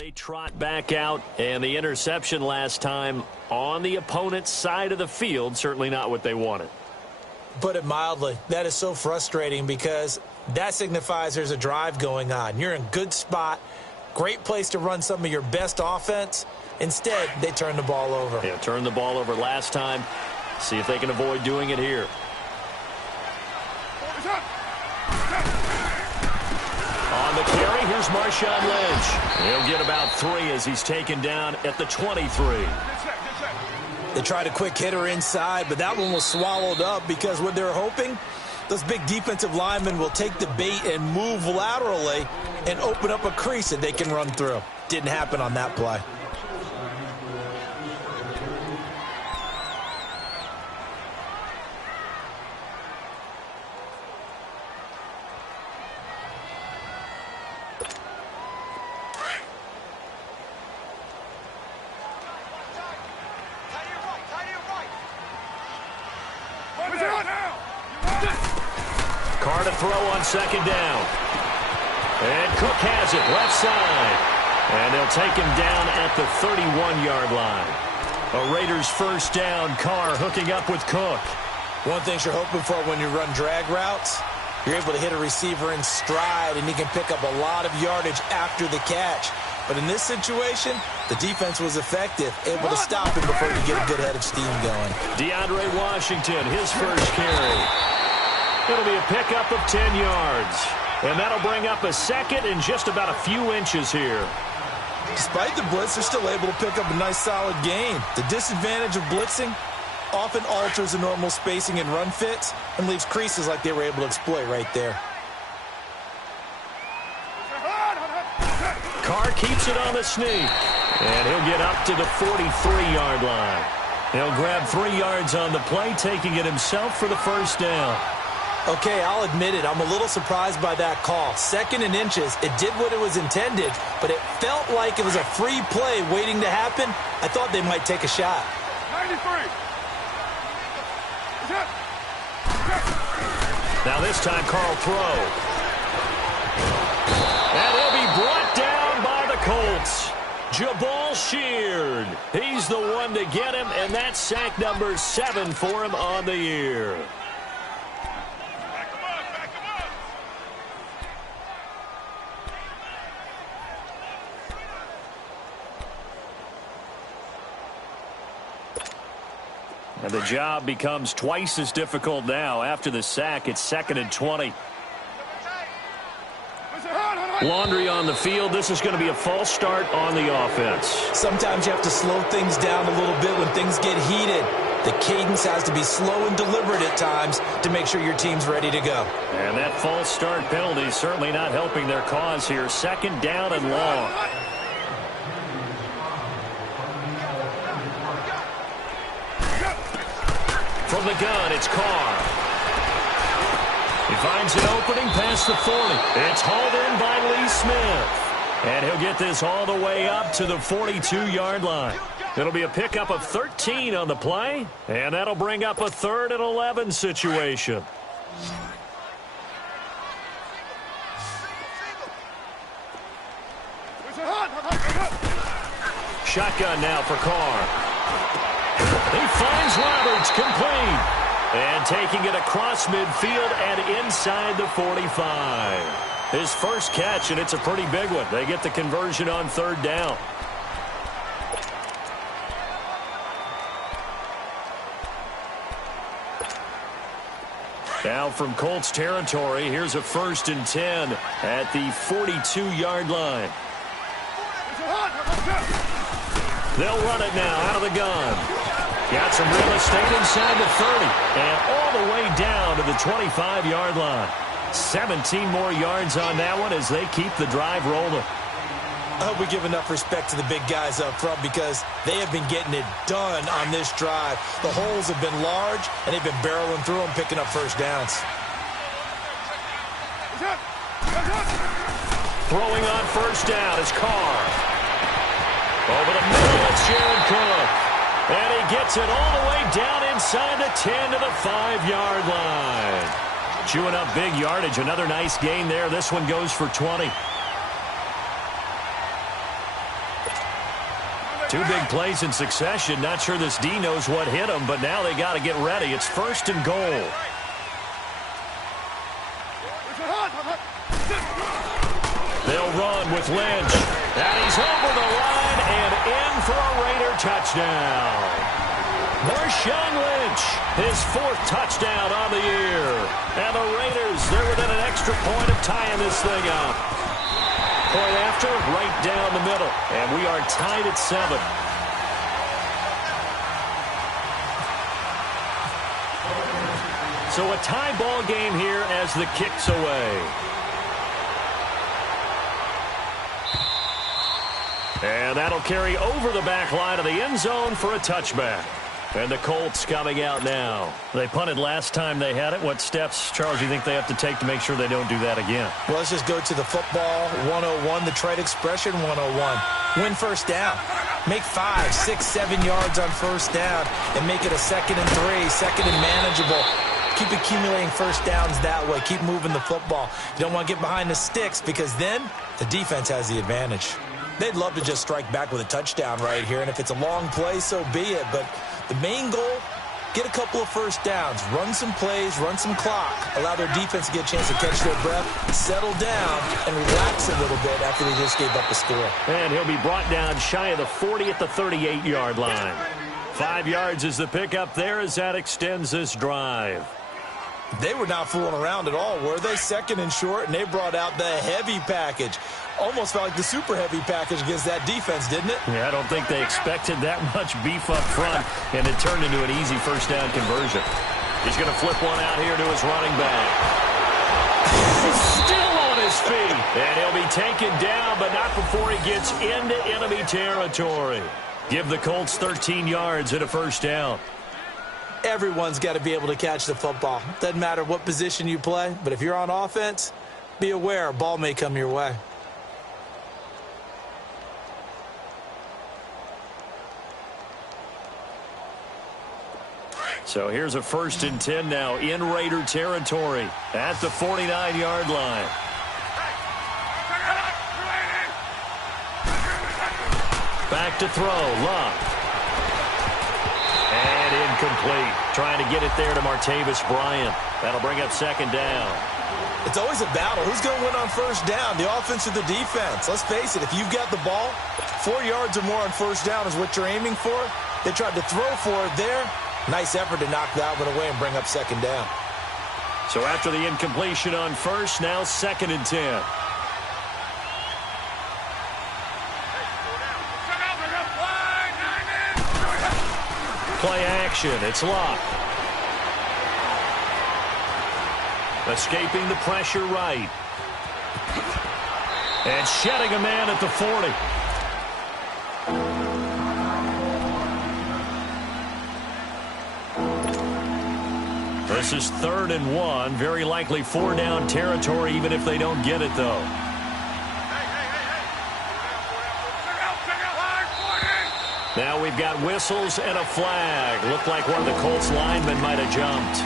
They trot back out, and the interception last time on the opponent's side of the field, certainly not what they wanted. Put it mildly, that is so frustrating because that signifies there's a drive going on. You're in a good spot, great place to run some of your best offense. Instead, they turn the ball over. Yeah, turned the ball over last time. See if they can avoid doing it here. On the carry, here's Marshawn Lynch. He'll get about 3 as he's taken down at the 23. They tried a quick hitter inside, but that one was swallowed up because what they're hoping, those big defensive linemen will take the bait and move laterally and open up a crease that they can run through. Didn't happen on that play. Carr to throw on second down. And Cook has it left side. And they'll take him down at the 31-yard line. A Raiders first down. Carr hooking up with Cook. One thing you're hoping for when you run drag routes, you're able to hit a receiver in stride and he can pick up a lot of yardage after the catch. But in this situation, the defense was effective, able to stop him before he could get a good head of steam going. DeAndre Washington, his first carry. It'll be a pickup of 10 yards. And that'll bring up a second and just about a few inches here. Despite the blitz, they're still able to pick up a nice solid gain. The disadvantage of blitzing often alters the normal spacing and run fits and leaves creases like they were able to exploit right there. Carr keeps it on the sneak. And he'll get up to the 43-yard line. He'll grab 3 yards on the play, taking it himself for the first down. Okay, I'll admit it. I'm a little surprised by that call. 2nd and inches. It did what it was intended, but it felt like it was a free play waiting to happen. I thought they might take a shot. 93. Now this time, Carl throw. And he'll be brought down by the Colts. Jabal Sheard. He's the one to get him, and that's sack number 7 for him on the year. And the job becomes twice as difficult now. After the sack, it's 2nd and 20. Laundry on the field. This is going to be a false start on the offense. Sometimes you have to slow things down a little bit when things get heated. The cadence has to be slow and deliberate at times to make sure your team's ready to go. And that false start penalty is certainly not helping their cause here. 2nd down and long. From the gun, it's Carr. He finds an opening past the 40. It's hauled in by Lee Smith. And he'll get this all the way up to the 42-yard line. It'll be a pickup of 13 on the play, and that'll bring up a 3rd and 11 situation. Shotgun now for Carr. He finds Roberts, complete. And taking it across midfield and inside the 45. His first catch, and it's a pretty big one. They get the conversion on 3rd down. Now from Colts territory, here's a 1st and 10 at the 42-yard line. They'll run it now out of the gun. Got some real estate inside the 30 and all the way down to the 25-yard line. 17 more yards on that one as they keep the drive rolling. I hope we give enough respect to the big guys up front because they have been getting it done on this drive. The holes have been large, and they've been barreling through them, picking up first downs. Throwing on first down is Carr. Over the middle, it's Jared Cook. And he gets it all the way down inside the 10 to the 5-yard line. Chewing up big yardage. Another nice gain there. This one goes for 20. Two big plays in succession. Not sure this D knows what hit him, but now they got to get ready. It's 1st and goal. They'll run with Lynch. And he's over the line and in for a Raider touchdown. Marshawn Lynch, his 4th touchdown on the year. And the Raiders, they're within an extra point of tying this thing up. Point after, right down the middle. And we are tied at 7. So a tie ball game here as the kick's away. And that'll carry over the back line of the end zone for a touchback. And the Colts coming out now. They punted last time they had it. What steps, Charles, do you think they have to take to make sure they don't do that again? Well, let's just go to the football 101, the trade expression 101. Win first down. Make 5, 6, 7 yards on first down and make it a 2nd and 3, 2nd and manageable. Keep accumulating first downs that way. Keep moving the football. You don't want to get behind the sticks because then the defense has the advantage. They'd love to just strike back with a touchdown right here, and if it's a long play, so be it. But the main goal, get a couple of first downs, run some plays, run some clock, allow their defense to get a chance to catch their breath, settle down, and relax a little bit after they just gave up a score. And he'll be brought down shy of the 40 at the 38-yard line. 5 yards is the pickup there as that extends this drive. They were not fooling around at all, were they? 2nd and short, and they brought out the heavy package. Almost felt like the super heavy package against that defense, didn't it? Yeah, I don't think they expected that much beef up front, and it turned into an easy first down conversion. He's going to flip one out here to his running back. He's still on his feet, and he'll be taken down, but not before he gets into enemy territory. Give the Colts 13 yards and a first down. Everyone's got to be able to catch the football. Doesn't matter what position you play, but if you're on offense, be aware a ball may come your way. So here's a 1st and 10 now in Raider territory at the 49-yard line. Back to throw, Love. And incomplete. Trying to get it there to Martavis Bryant. That'll bring up 2nd down. It's always a battle. Who's going to win on first down, the offense or the defense? Let's face it, if you've got the ball, 4 yards or more on first down is what you're aiming for. They tried to throw for it there. Nice effort to knock that one away and bring up 2nd down. So after the incompletion on first, now 2nd and 10. Play action. It's locked. Escaping the pressure right. And shedding a man at the 40. This is 3rd and 1. Very likely 4-down territory, even if they don't get it, though. Now we've got whistles and a flag. Looked like one of the Colts linemen might have jumped.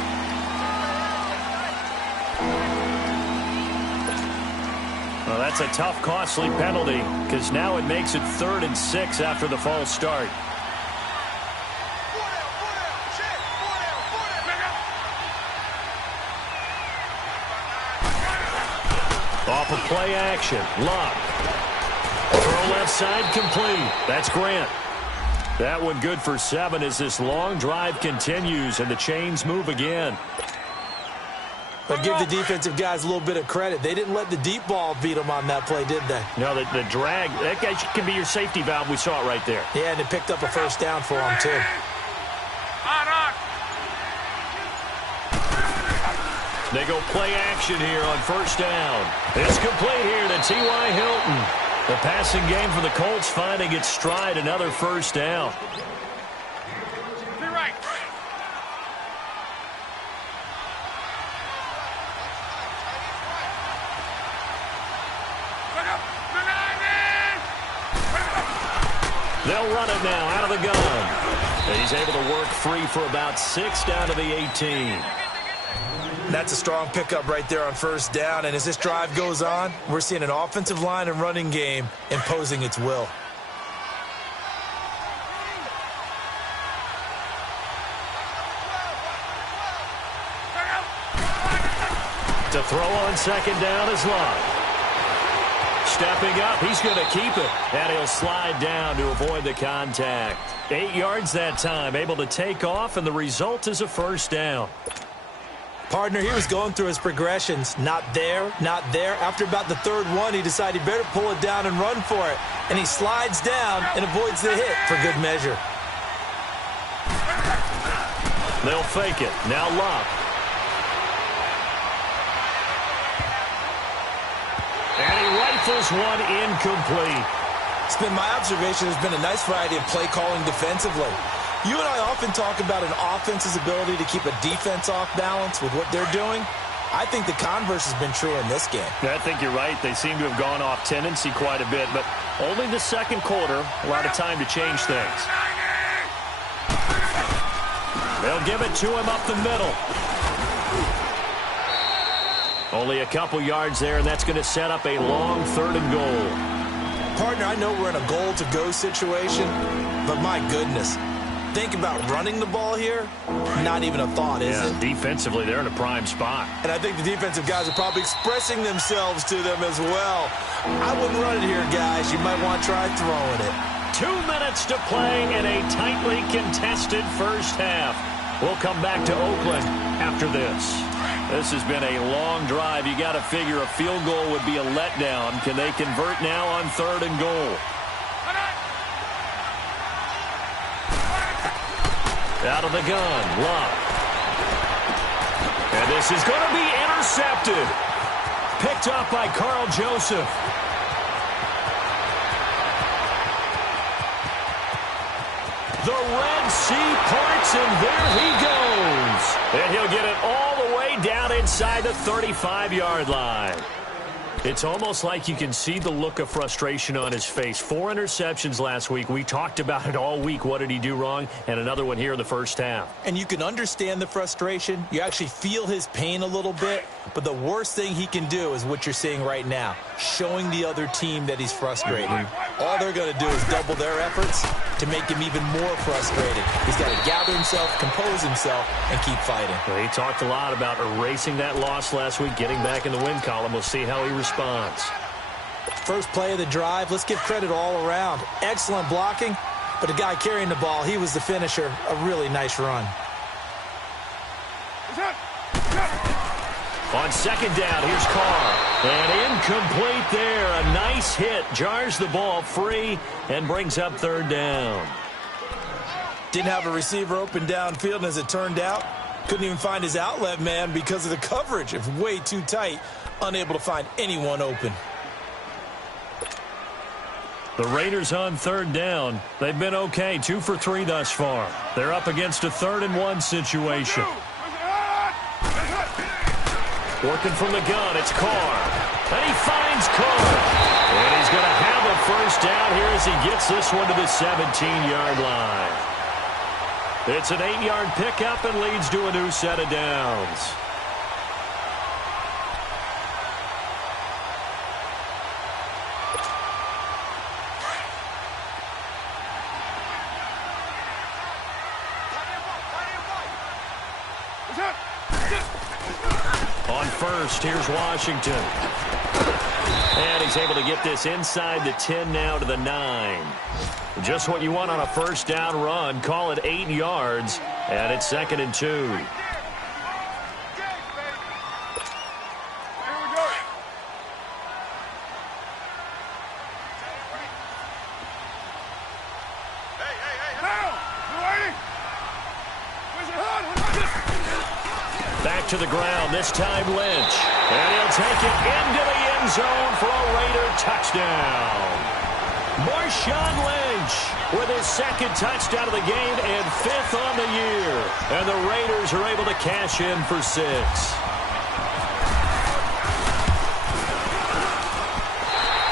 Well, that's a tough, costly penalty because now it makes it 3rd and 6 after the false start. Off of play action. Luck. Throw left side complete. That's Grant. That one good for 7 as this long drive continues and the chains move again. But give the defensive guys a little bit of credit. They didn't let the deep ball beat them on that play, did they? No, the drag, that guy can be your safety valve. We saw it right there. Yeah, and it picked up a first down for them, too. They go play action here on first down. It's complete here to T.Y. Hilton. The passing game for the Colts finding its stride, another first down. They'll run it now out of the gun. And he's able to work free for about 6 down to the 18. That's a strong pickup right there on first down. And as this drive goes on, we're seeing an offensive line and running game imposing its will. To throw on second down is Love. Stepping up, he's going to keep it. And he'll slide down to avoid the contact. 8 yards that time, able to take off, and the result is a first down. Partner, he was going through his progressions. Not there, not there. After about the third one, he decided he better pull it down and run for it. And he slides down and avoids the hit for good measure. They'll fake it. Now Love. And he rifles one incomplete. It's been my observation there's been a nice variety of play calling defensively. You and I often talk about an offense's ability to keep a defense off balance with what they're doing. I think the converse has been true in this game. Yeah, I think you're right. They seem to have gone off tendency quite a bit, but only the second quarter, a lot of time to change things. They'll give it to him up the middle. Only a couple yards there, and that's going to set up a long 3rd and goal. Partner, I know we're in a goal-to-go situation, but my goodness. Think about running the ball here. Not even a thought, is it? Defensively, they're in a prime spot. And I think the defensive guys are probably expressing themselves to them as well. I wouldn't run it here, guys. You might want to try throwing it. 2 minutes to play in a tightly contested first half. We'll come back to Oakland after this. This has been a long drive. You got to figure a field goal would be a letdown. Can they convert now on 3rd and goal? Out of the gun, Love. And this is going to be intercepted. Picked up by Carl Joseph. The Red Sea parts, and there he goes. And he'll get it all the way down inside the 35-yard line. It's almost like you can see the look of frustration on his face. 4 interceptions last week. We talked about it all week. What did he do wrong? And another one here in the first half. And you can understand the frustration. You actually feel his pain a little bit. But the worst thing he can do is what you're seeing right now, showing the other team that he's frustrated. All they're going to do is double their efforts to make him even more frustrated. He's got to gather himself, compose himself, and keep fighting. Well, he talked a lot about erasing that loss last week, getting back in the win column. We'll see how he responds. First play of the drive, let's give credit all around. Excellent blocking, but the guy carrying the ball, he was the finisher. A really nice run. On second down, here's Carr. And incomplete there. A nice hit. Jars the ball free and brings up 3rd down. Didn't have a receiver open downfield, and as it turned out, couldn't even find his outlet man because of the coverage. It's way too tight. Unable to find anyone open. The Raiders on 3rd down. They've been okay. 2 for 3 thus far. They're up against a 3rd and 1 situation. Working from the gun, it's Carr. And he finds Carr. And he's going to have a first down here as he gets this one to the 17-yard line. It's an 8-yard pickup and leads to a new set of downs. On first, here's Washington. And he's able to get this inside the 10 now to the 9. Just what you want on a first down run. Call it 8 yards, and it's 2nd and 2. Back to the ground, this time Lynch. And he'll take it into the end zone for a Raider touchdown. Marshawn Lynch with his 2nd touchdown of the game and 5th on the year. And the Raiders are able to cash in for 6.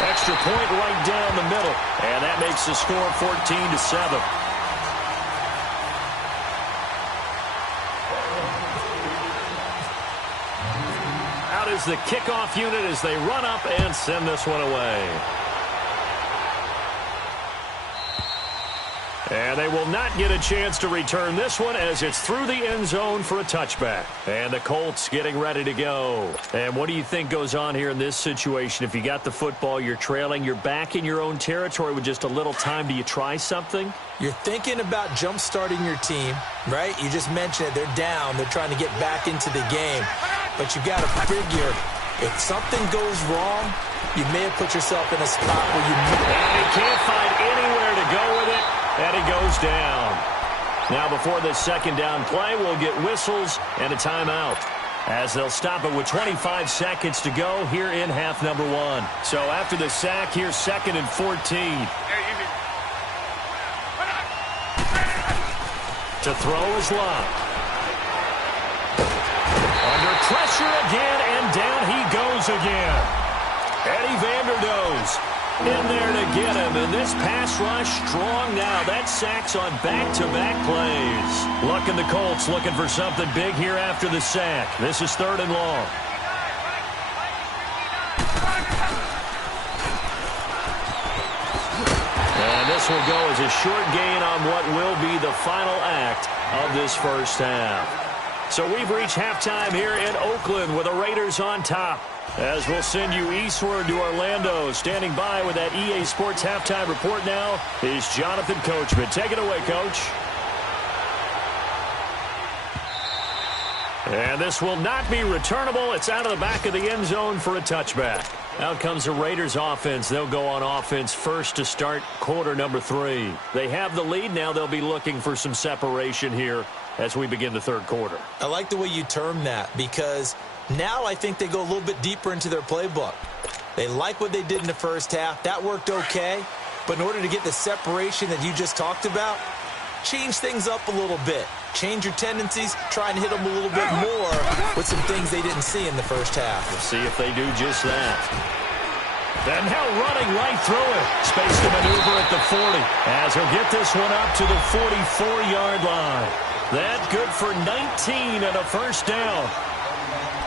Extra point right down the middle. And that makes the score 14-7. Is the kickoff unit as they run up and send this one away. And they will not get a chance to return this one as it's through the end zone for a touchback. And the Colts getting ready to go. And what do you think goes on here in this situation? If you got the football, you're trailing, you're back in your own territory with just a little time. Do you try something? You're thinking about jump-starting your team, right? You just mentioned it. They're down. They're trying to get back into the game. But you got to figure, if something goes wrong, you may have put yourself in a spot where you... And he can't find anywhere to go with it. And he goes down. Now before this second down play, we'll get whistles and a timeout, as they'll stop it with 25 seconds to go here in half number one. So after the sack, here's 2nd and 14. To throw is Locke. Under pressure again, and down he goes again. Eddie Vanderdoes in there to get him, and this pass rush strong now. That sack's on back-to-back plays. Looking the Colts looking for something big here after the sack. This is 3rd and long. And this will go as a short gain on what will be the final act of this first half. So we've reached halftime here in Oakland with the Raiders on top. As we'll send you eastward to Orlando. Standing by with that EA Sports halftime report now is Jonathan Coachman. Take it away, Coach. And this will not be returnable. It's out of the back of the end zone for a touchback. Out comes the Raiders offense. They'll go on offense first to start quarter number 3. They have the lead. Now they'll be looking for some separation here as we begin the third quarter. I like the way you term that, because now I think they go a little bit deeper into their playbook. They like what they did in the first half. That worked okay. But in order to get the separation that you just talked about, change things up a little bit. Change your tendencies. Try and hit them a little bit more with some things they didn't see in the first half. We'll see if they do just that. And now running right through it. Space to maneuver at the 40 as he'll get this one up to the 44-yard line. That good for 19 and a first down.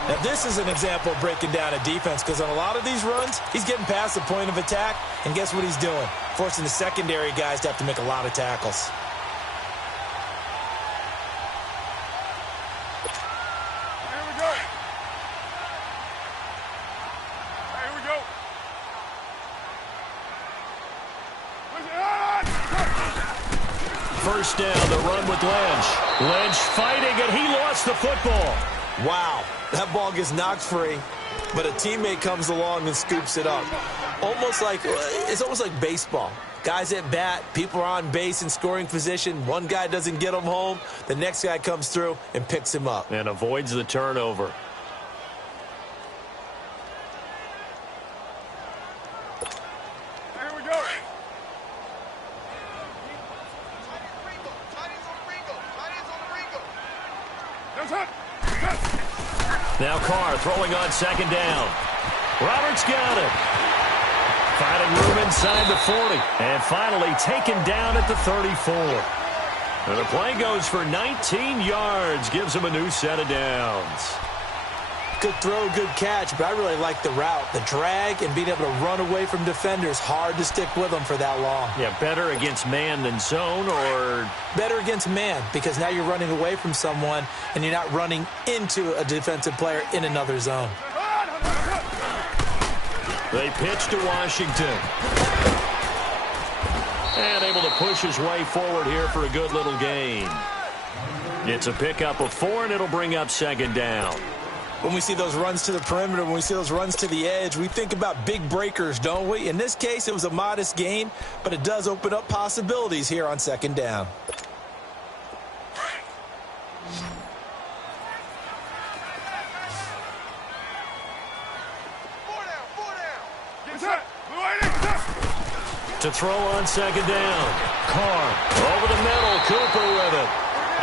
Now, this is an example of breaking down a defense, because on a lot of these runs, he's getting past the point of attack, and guess what he's doing? Forcing the secondary guys to have to make a lot of tackles. Here we go. Here we go. First down, the run with Lynch. Lynch fighting, and he lost the football. Wow, that ball gets knocked free, but a teammate comes along and scoops it up. It's almost like baseball. Guys at bat, people are on base in scoring position. One guy doesn't get him home. The next guy comes through and picks him up. And avoids the turnover. Here we go. Now Carr throwing on second down. Roberts got it. Finding room inside the 40. And finally taken down at the 34. And the play goes for 19 yards. Gives him a new set of downs. Good throw, good catch, but I really like the route. The drag and being able to run away from defenders. Hard to stick with them for that long. Yeah, better against man than zone, or... Better against man, because now you're running away from someone and you're not running into a defensive player in another zone. They pitch to Washington. And able to push his way forward here for a good little gain. It's a pickup of 4, and it'll bring up second down. When we see those runs to the perimeter, when we see those runs to the edge, we think about big breakers, don't we? In this case, it was a modest gain, but it does open up possibilities here on second down. To throw on second down. Carr over the middle. Cooper with it.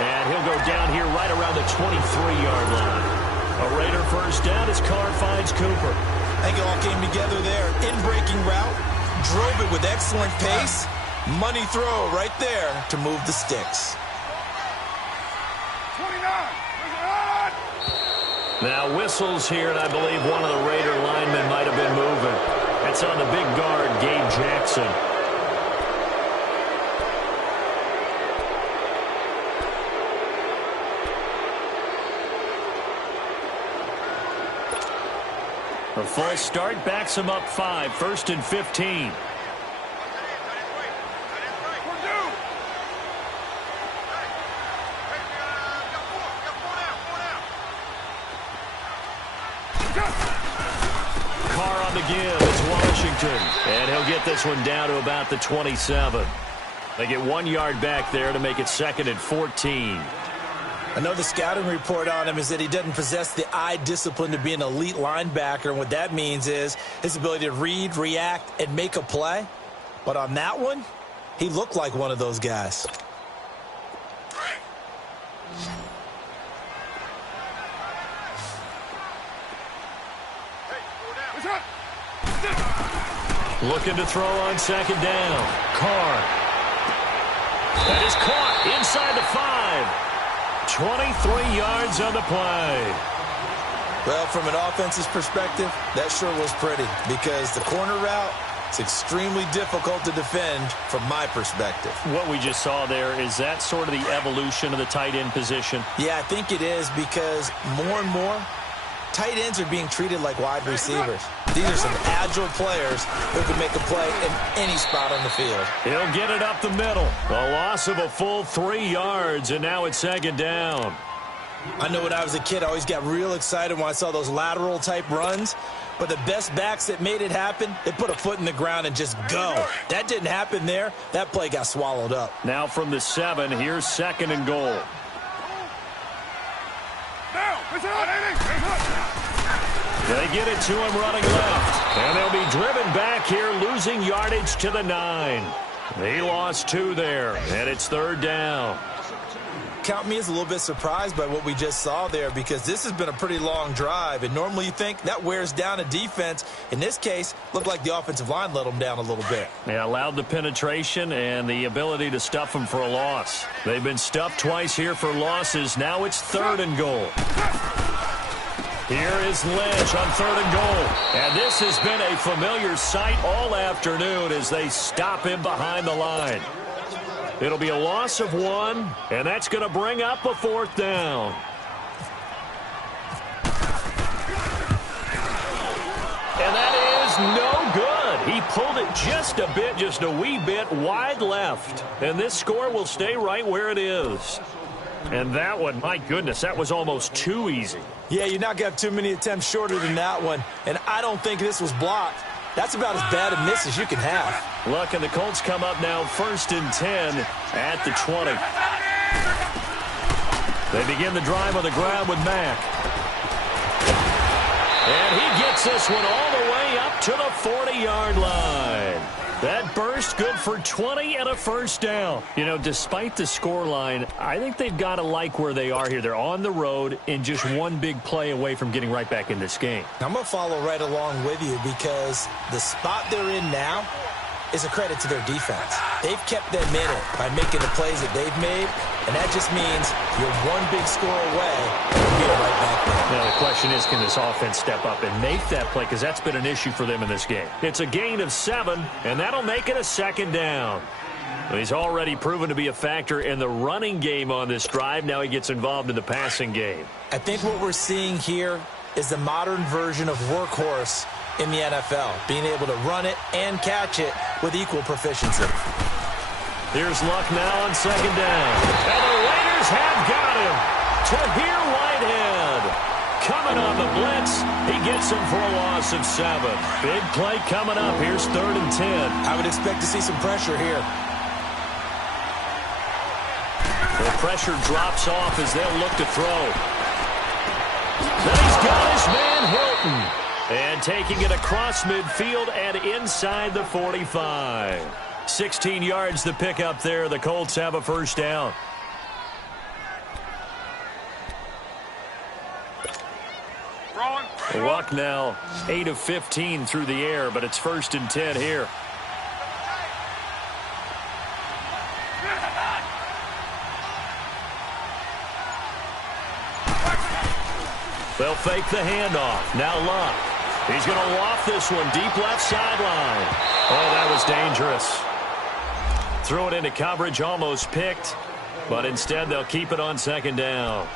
And he'll go down here right around the 23-yard line. A Raider first down as Carr finds Cooper. I think it all came together there. In-breaking route. Drove it with excellent pace. Money throw right there to move the sticks. 29. Now whistles here, and I believe one of the Raider linemen might have been moving. That's on the big guard, Gabe Jackson. A false start backs him up 5, 1st and 15. Carr on the give. It's Washington. And he'll get this one down to about the 27. They get 1 yard back there to make it 2nd and 14. I know the scouting report on him is that he doesn't possess the eye discipline to be an elite linebacker, and what that means is his ability to read, react, and make a play. But on that one, he looked like one of those guys. Looking to throw on 2nd down. Carr. That is caught inside the 5. 23 yards on the play. Well, from an offense's perspective, that sure was pretty because the corner route is extremely difficult to defend from my perspective. What we just saw there, is that sort of the evolution of the tight end position? Yeah, I think it is because more and more, tight ends are being treated like wide receivers. These are some agile players who can make a play in any spot on the field. He'll get it up the middle. A loss of a full 3 yards, and now it's 2nd down. I know when I was a kid, I always got real excited when I saw those lateral-type runs. But the best backs that made it happen, they put a foot in the ground and just go. That didn't happen there. That play got swallowed up. Now from the 7, here's 2nd and goal. They get it to him running left. And they'll be driven back here, losing yardage to the 9. He lost 2 there, and it's 3rd down. Count me as a little bit surprised by what we just saw there because this has been a pretty long drive, and normally you think that wears down a defense. In this case, looked like the offensive line let them down a little bit. Yeah, allowed the penetration and the ability to stuff them for a loss. They've been stuffed twice here for losses. Now it's 3rd and goal. Here is Lynch on 3rd and goal. And this has been a familiar sight all afternoon as they stop him behind the line. It'll be a loss of 1, and that's going to bring up a 4th down. And that is no good. He pulled it just a bit, just a wee bit wide left. And this score will stay right where it is. And that one, my goodness, that was almost too easy. Yeah, you're not going to have too many attempts shorter than that one. And I don't think this was blocked. That's about as bad a miss as you can have. Look, and the Colts come up now 1st and 10 at the 20. They begin the drive on the ground with Mack. And he gets this one all the way up to the 40-yard line. That burst good for 20 and a 1st down. You know, despite the scoreline, I think they've got to like where they are here. They're on the road and just one big play away from getting right back in this game. I'm going to follow right along with you because the spot they're in now is a credit to their defense. They've kept them in it by making the plays that they've made, and that just means you're one big score away from being right back there. Now, the question is, can this offense step up and make that play? Because that's been an issue for them in this game. It's a gain of 7, and that'll make it a 2nd down. He's already proven to be a factor in the running game on this drive. Now he gets involved in the passing game. I think what we're seeing here is the modern version of workhorse in the NFL, being able to run it and catch it with equal proficiency. Here's Luck now on 2nd down. And the Raiders have got him. Tahir Whitehead coming on the blitz. He gets him for a loss of 7. Big play coming up. Here's 3rd and 10. I would expect to see some pressure here. The pressure drops off as they'll look to throw. Then he's got his man Hilton. And taking it across midfield and inside the 45. 16 yards to pick up there. The Colts have a 1st down. Luck now 8 of 15 through the air, but it's 1st and 10 here. They'll fake the handoff. Now Luck. He's going to loft this one deep left sideline. Oh, that was dangerous. Threw it into coverage, almost picked, but instead they'll keep it on 2nd down.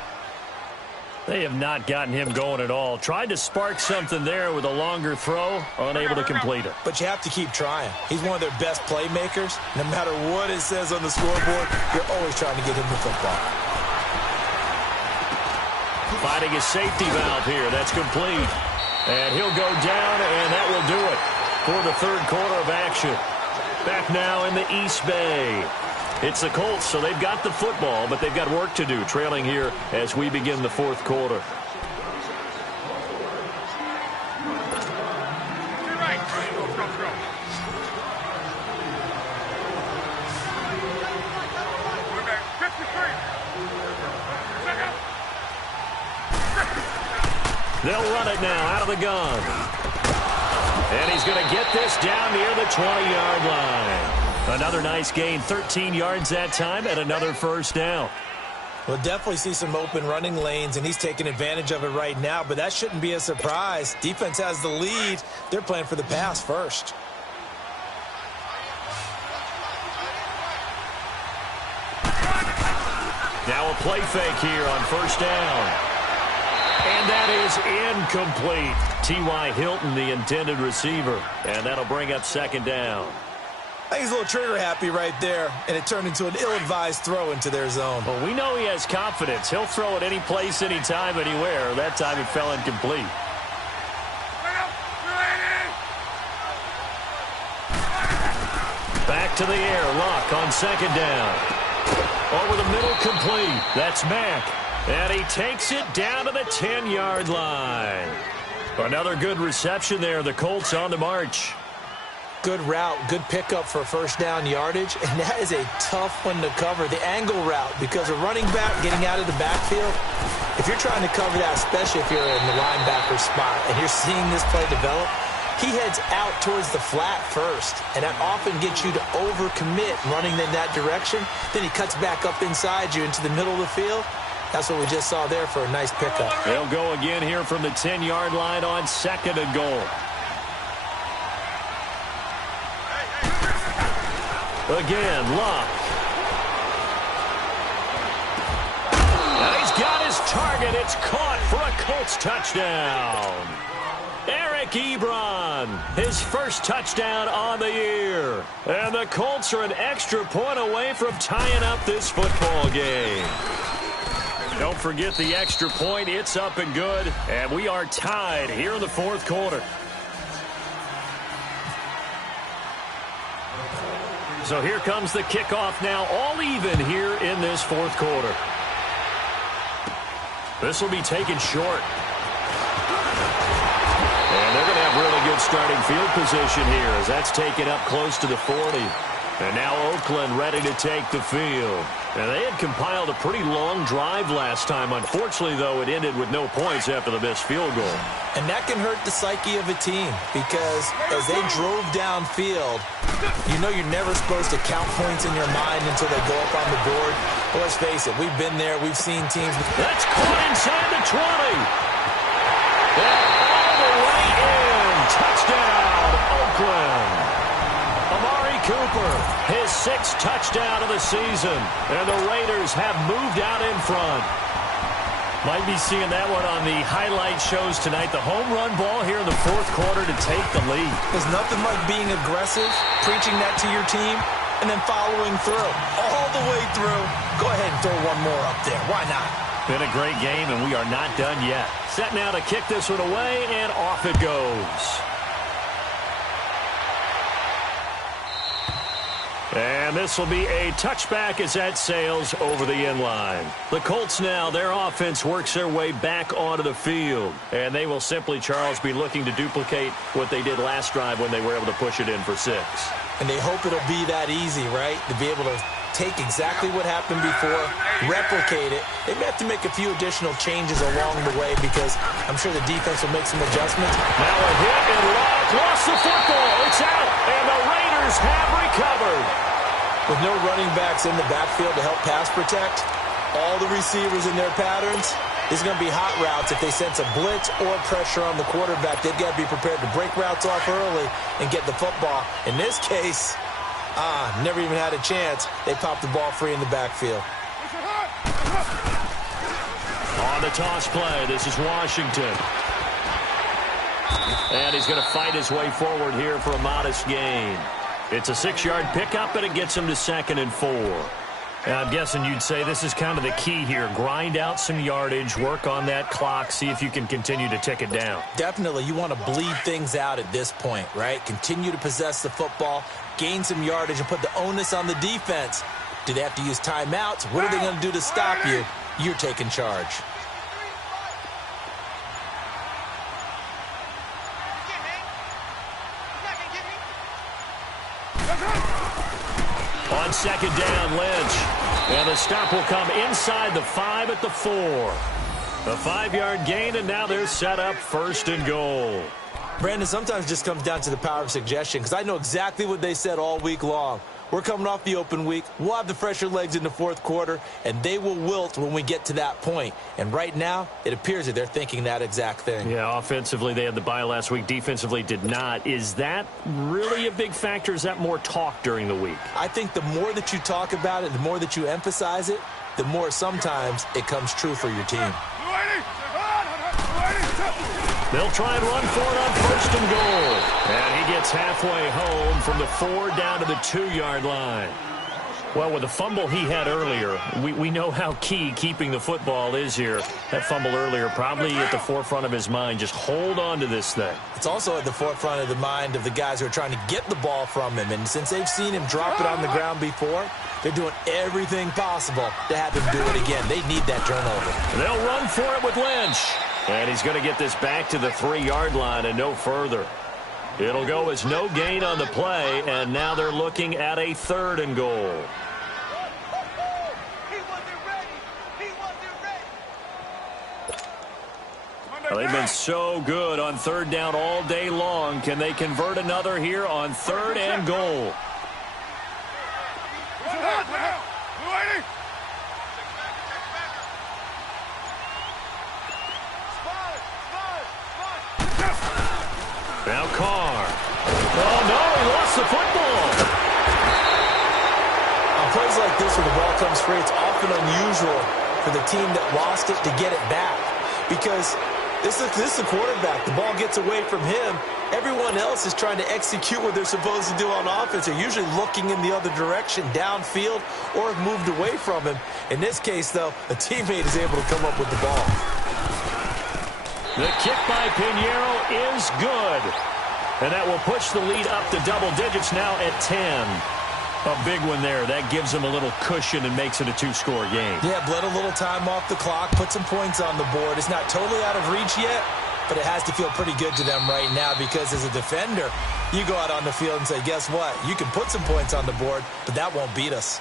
They have not gotten him going at all. Tried to spark something there with a longer throw, unable to complete it. But you have to keep trying. He's one of their best playmakers. No matter what it says on the scoreboard, you're always trying to get him the football. Finding a safety valve here. That's complete. And he'll go down, and that will do it for the third quarter of action. Back now in the East Bay. It's the Colts, so they've got the football, but they've got work to do, trailing here as we begin the fourth quarter. They'll run it now out of the gun. And he's going to get this down near the 20-yard line. Another nice gain, 13 yards that time, and another first down. We'll definitely see some open running lanes, and he's taking advantage of it right now, but that shouldn't be a surprise. Defense has the lead. They're playing for the pass first. Now a play fake here on first down. And that is incomplete. T.Y. Hilton, the intended receiver, and that'll bring up second down. I think he's a little trigger happy right there, and it turned into an ill-advised throw into their zone. Well, we know he has confidence. He'll throw it any place, anytime, anywhere. That time it fell incomplete. Back to the air. Luck on second down. Over the middle, complete. That's Mack. And he takes it down to the 10-yard line. Another good reception there. The Colts on the march. Good route, good pickup for first down yardage, and that is a tough one to cover. The angle route, because a running back getting out of the backfield, if you're trying to cover that, especially if you're in the linebacker spot and you're seeing this play develop, he heads out towards the flat first, and that often gets you to overcommit running in that direction. Then he cuts back up inside you into the middle of the field. That's what we just saw there for a nice pickup. They'll go again here from the 10-yard line on second and goal. Again, Luck. Now he's got his target. It's caught for a Colts touchdown. Eric Ebron, his first touchdown on the year. And the Colts are an extra point away from tying up this football game. Don't forget the extra point. It's up and good. And we are tied here in the fourth quarter. So here comes the kickoff now, all even here in this fourth quarter. This will be taken short. And they're going to have really good starting field position here as that's taken up close to the 40. And now Oakland ready to take the field. And they had compiled a pretty long drive last time. Unfortunately, though, it ended with no points after the missed field goal. And that can hurt the psyche of a team because as they drove downfield, you know you're never supposed to count points in your mind until they go up on the board. But let's face it, we've been there. We've seen teams. That's caught inside the 20. And all the way in. Touchdown, Oakland. Amari Cooper, his sixth touchdown of the season. And the Raiders have moved out in front. Might be seeing that one on the highlight shows tonight. The home run ball here in the fourth quarter to take the lead. There's nothing like being aggressive, preaching that to your team, and then following through. All the way through. Go ahead and throw one more up there. Why not? Been a great game, and we are not done yet. Set now to kick this one away, and off it goes. And this will be a touchback as that sails over the end line. The Colts now, their offense works their way back onto the field. And they will simply, Charles, be looking to duplicate what they did last drive when they were able to push it in for 6. And they hope it'll be that easy, right? To be able to take exactly what happened before, replicate it. They may have to make a few additional changes along the way because I'm sure the defense will make some adjustments. Now a hit and Luck lost the football. It's out, and the Raiders have recovered. With no running backs in the backfield to help pass protect, all the receivers in their patterns, this is going to be hot routes. If they sense a blitz or pressure on the quarterback, they've got to be prepared to break routes off early and get the football. In this case, never even had a chance. They popped the ball free in the backfield. On On the toss play, this is Washington. And he's going to fight his way forward here for a modest gain. It's a 6-yard pickup, and it gets him to 2nd and 4. I'm guessing you'd say this is kind of the key here. Grind out some yardage, work on that clock, see if you can continue to tick it down. Definitely. You want to bleed things out at this point, right? Continue to possess the football, gain some yardage, and put the onus on the defense. Do they have to use timeouts? What are they going to do to stop you? You're taking charge. On 2nd down, Lynch. And the stop will come inside the 5 at the 4. A 5-yard gain, and now they're set up 1st and goal. Brandon, sometimes it just comes down to the power of suggestion, because I know exactly what they said all week long. We're coming off the open week. We'll have the fresher legs in the 4th quarter, and they will wilt when we get to that point. And right now, it appears that they're thinking that exact thing. Yeah, offensively, they had the bye last week. Defensively, did not. Is that really a big factor? Is that more talk during the week? I think the more that you talk about it, the more that you emphasize it, the more sometimes it comes true for your team. They'll try and run for it on 1st and goal. And he gets halfway home from the 4 down to the 2-yard line. Well, with the fumble he had earlier, we know how key keeping the football is here. That fumble earlier probably at the forefront of his mind. Just hold on to this thing. It's also at the forefront of the mind of the guys who are trying to get the ball from him. And since they've seen him drop it on the ground before, they're doing everything possible to have him do it again. They need that turnover. They'll run for it with Lynch. And he's going to get this back to the 3-yard line and no further. It'll go as no gain on the play, and now they're looking at a 3rd and goal. Well, they've been so good on 3rd down all day long. Can they convert another here on 3rd and goal? Now Carr. Oh, no, he lost the football. On plays like this where the ball comes free, it's often unusual for the team that lost it to get it back. Because this is the quarterback. The ball gets away from him. Everyone else is trying to execute what they're supposed to do on offense. They're usually looking in the other direction, downfield, or have moved away from him. In this case, though, a teammate is able to come up with the ball. The kick by Pinheiro is good. And that will push the lead up to double digits now at 10. A big one there. That gives them a little cushion and makes it a 2-score game. Yeah, bled a little time off the clock, put some points on the board. It's not totally out of reach yet, but it has to feel pretty good to them right now because as a defender, you go out on the field and say, guess what? You can put some points on the board, but that won't beat us.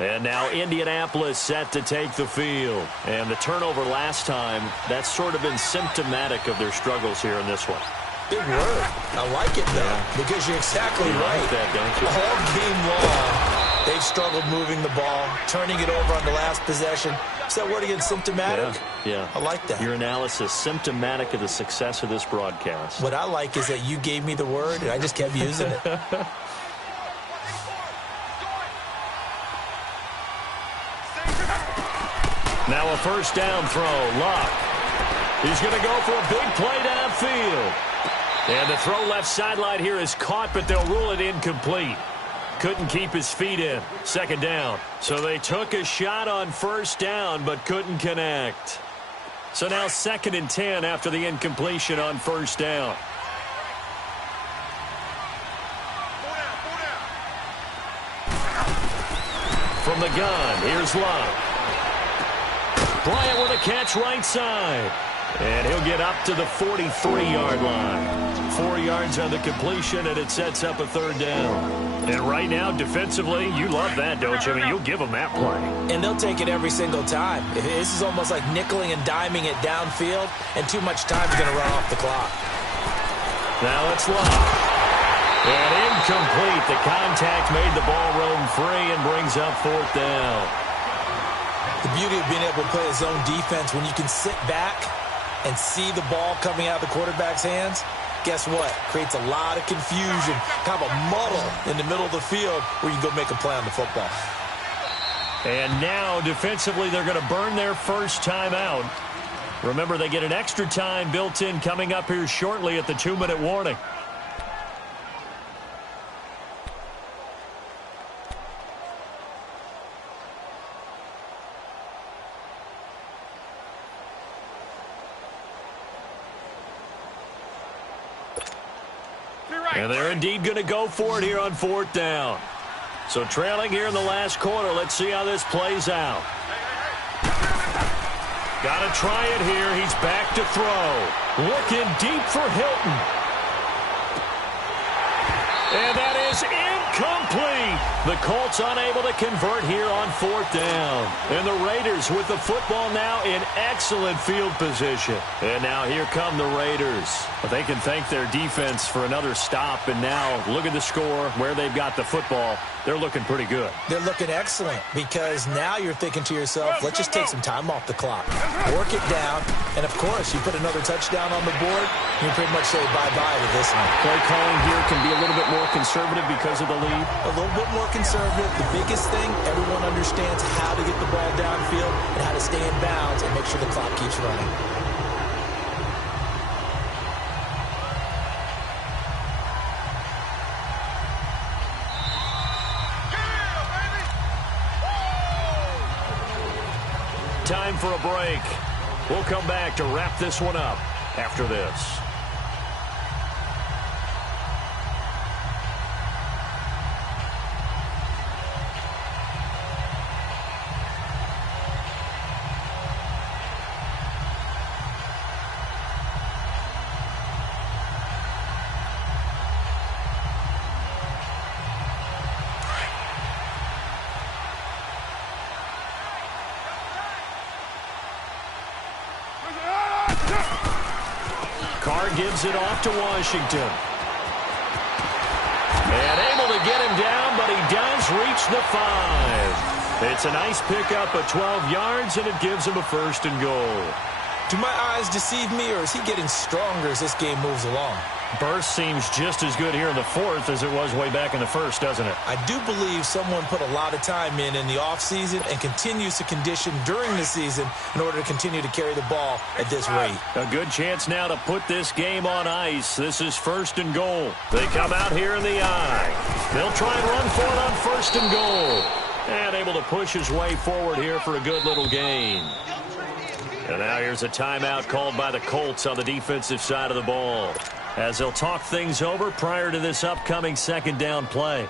And now Indianapolis set to take the field. And the turnover last time, that's sort of been symptomatic of their struggles here in this one. Big word. I like it, though, because you're exactly right. Like that, don't you? All game long, they've struggled moving the ball, turning it over on the last possession. Is that word again, symptomatic? Yeah. I like that. Your analysis, symptomatic of the success of this broadcast. What I like is that you gave me the word, and I just kept using it. Now a 1st down throw. Luck. He's going to go for a big play downfield. And the throw left sideline here is caught, but they'll rule it incomplete. Couldn't keep his feet in. 2nd down. So they took a shot on 1st down, but couldn't connect. So now 2nd and 10 after the incompletion on 1st down. From the gun, here's Luck. Bryant with a catch right side. And he'll get up to the 43-yard line. 4 yards on the completion, and it sets up a 3rd down. And right now, defensively, you love that, don't you? I mean, you'll give them that play. And they'll take it every single time. This is almost like nickeling and diming it downfield, and too much time is going to run off the clock. Now it's Luck. And incomplete. The contact made the ball roam free and brings up 4th down. The beauty of being able to play a zone defense when you can sit back and see the ball coming out of the quarterback's hands, guess what? Creates a lot of confusion, kind of a muddle in the middle of the field where you go make a play on the football. And now, defensively, they're going to burn their first timeout. Remember, they get an extra time built in coming up here shortly at the 2-minute warning. And they're indeed going to go for it here on 4th down. So trailing here in the last quarter. Let's see how this plays out. Got to try it here. He's back to throw. Looking deep for Hilton. And that is incomplete. The Colts unable to convert here on 4th down. And the Raiders with the football now in excellent field position. And now here come the Raiders. But they can thank their defense for another stop. And now look at the score, where they've got the football. They're looking pretty good. They're looking excellent because now you're thinking to yourself, let's just take some time off the clock. Work it down. And, of course, you put another touchdown on the board, you pretty much say bye-bye to this one. Play calling here can be a little bit more conservative because of the lead. A little bit more conservative. The biggest thing, everyone understands how to get the ball downfield and how to stay in bounds and make sure the clock keeps running. Time for a break. We'll come back to wrap this one up after this. Carr gives it off to Washington. And able to get him down, but he does reach the 5. It's a nice pickup of 12 yards, and it gives him a 1st and goal. Do my eyes deceive me, or is he getting stronger as this game moves along? Burst seems just as good here in the 4th as it was way back in the 1st, doesn't it? I do believe someone put a lot of time in the offseason and continues to condition during the season in order to continue to carry the ball at this rate. A good chance now to put this game on ice. This is 1st and goal. They come out here in the I. They'll try and run for it on 1st and goal. And able to push his way forward here for a good little gain. And now here's a timeout called by the Colts on the defensive side of the ball, as they'll talk things over prior to this upcoming 2nd down play.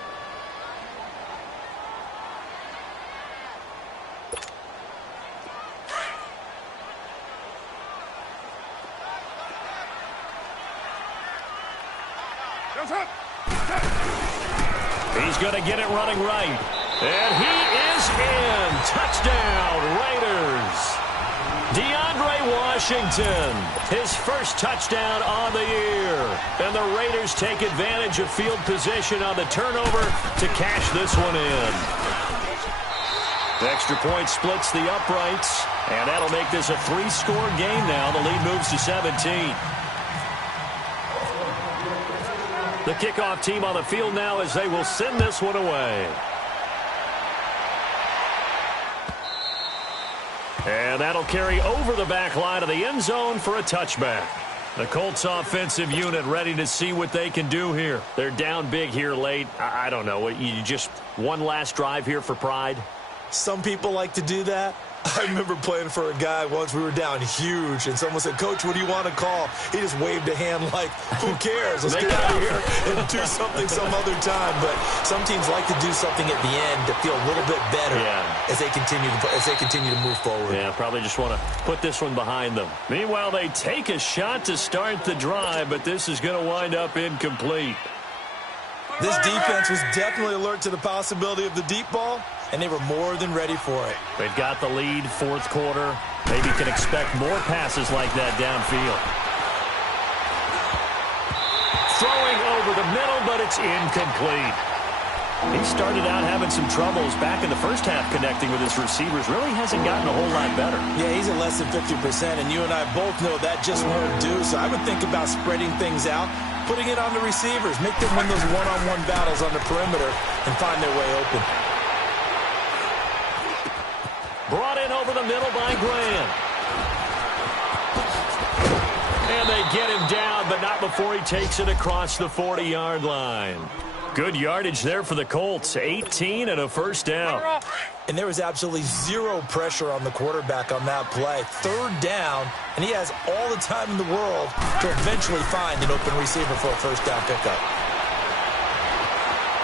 He's going to get it running right. And he is in. Touchdown, Raiders. DeAndre Washington, his first touchdown on the year. And the Raiders take advantage of field position on the turnover to cash this one in. The extra point splits the uprights, and that'll make this a 3-score game now. The lead moves to 17. The kickoff team on the field now as they will send this one away. And that'll carry over the back line of the end zone for a touchback. The Colts offensive unit ready to see what they can do here. They're down big here late. I don't know. You just one last drive here for pride? Some people like to do that. I remember playing for a guy once. We were down huge, and someone said, "Coach, what do you want to call?" He just waved a hand like, who cares? Let's get out of here and do something some other time. But some teams like to do something at the end to feel a little bit better as they continue to move forward. Yeah, probably just want to put this one behind them. Meanwhile, they take a shot to start the drive, but this is going to wind up incomplete. This defense was definitely alert to the possibility of the deep ball, and they were more than ready for it. They've got the lead, 4th quarter. Maybe can expect more passes like that downfield. Throwing over the middle, but it's incomplete. He started out having some troubles back in the first half connecting with his receivers. Really hasn't gotten a whole lot better. Yeah, he's at less than 50%, and you and I both know that just won't do. So I would think about spreading things out, putting it on the receivers, make them win those one-on-one battles on the perimeter, and find their way open. Brought in over the middle by Graham. And they get him down, but not before he takes it across the 40-yard line. Good yardage there for the Colts. 18 and a first down. And there was absolutely zero pressure on the quarterback on that play. Third down, and he has all the time in the world to eventually find an open receiver for a first down pickup.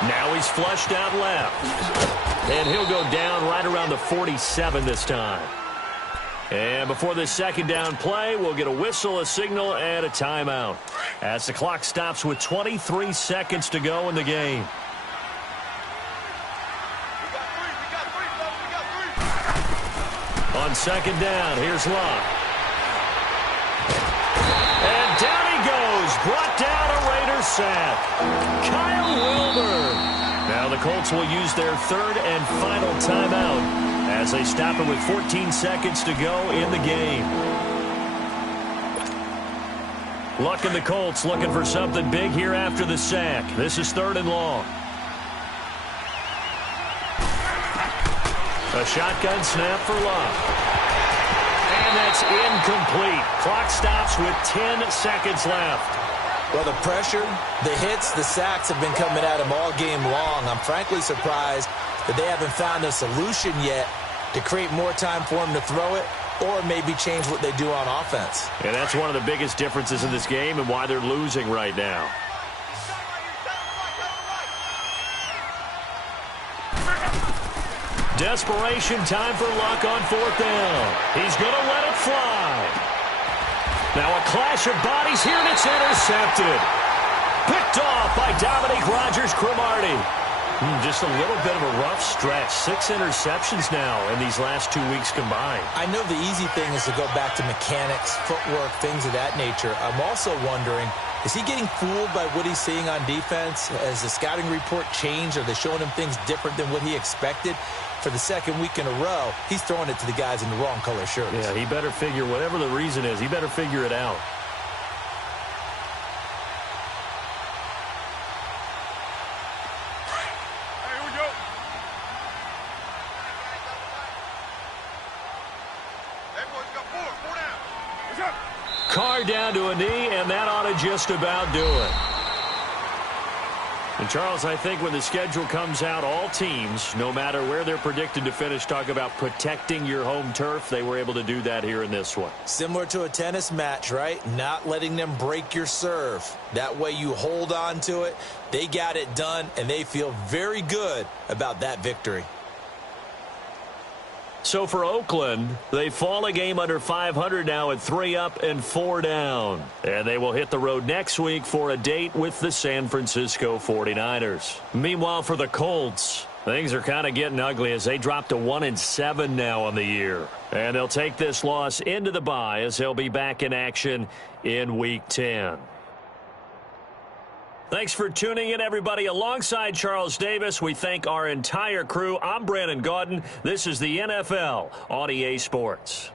Now he's flushed out left. And he'll go down right around the 47 this time. And before this second down play, we'll get a whistle, a signal, and a timeout as the clock stops with 23 seconds to go in the game. On second down, here's Luck. And down he goes. Brought down a Raider sack. Kyle Wilbur. Now the Colts will use their third and final timeout as they stop it with 14 seconds to go in the game. Luck and the Colts looking for something big here after the sack. This is third and long. A shotgun snap for Luck. And that's incomplete. Clock stops with 10 seconds left. Well, the pressure, the hits, the sacks have been coming at him all game long. I'm frankly surprised that they haven't found a solution yet to create more time for him to throw it or maybe change what they do on offense. And that's one of the biggest differences in this game and why they're losing right now. Desperation time for Luck on fourth down. He's going to let it fly. Now a clash of bodies here, and it's intercepted. Picked off by Dominique Rodgers-Cromartie. Just a little bit of a rough stretch. 6 interceptions now in these last 2 weeks combined. I know the easy thing is to go back to mechanics, footwork, things of that nature. I'm also wondering, is he getting fooled by what he's seeing on defense? Has the scouting report changed? Are they showing him things different than what he expected? For the second week in a row, he's throwing it to the guys in the wrong color shirts. Yeah, he better figure, whatever the reason is, he better figure it out. Carr down to a knee, and that ought to just about do it. And, Charles, I think when the schedule comes out, all teams, no matter where they're predicted to finish, talk about protecting your home turf. They were able to do that here in this one. Similar to a tennis match, right? Not letting them break your serve. That way you hold on to it. They got it done, and they feel very good about that victory. So for Oakland, they fall a game under 500 now at 3 up and 4 down. And they will hit the road next week for a date with the San Francisco 49ers. Meanwhile, for the Colts, things are kind of getting ugly as they drop to 1-7 now on the year. And they'll take this loss into the bye as they'll be back in action in Week 10. Thanks for tuning in, everybody. Alongside Charles Davis, we thank our entire crew. I'm Brandon Gaudin. This is the NFL on EA Sports.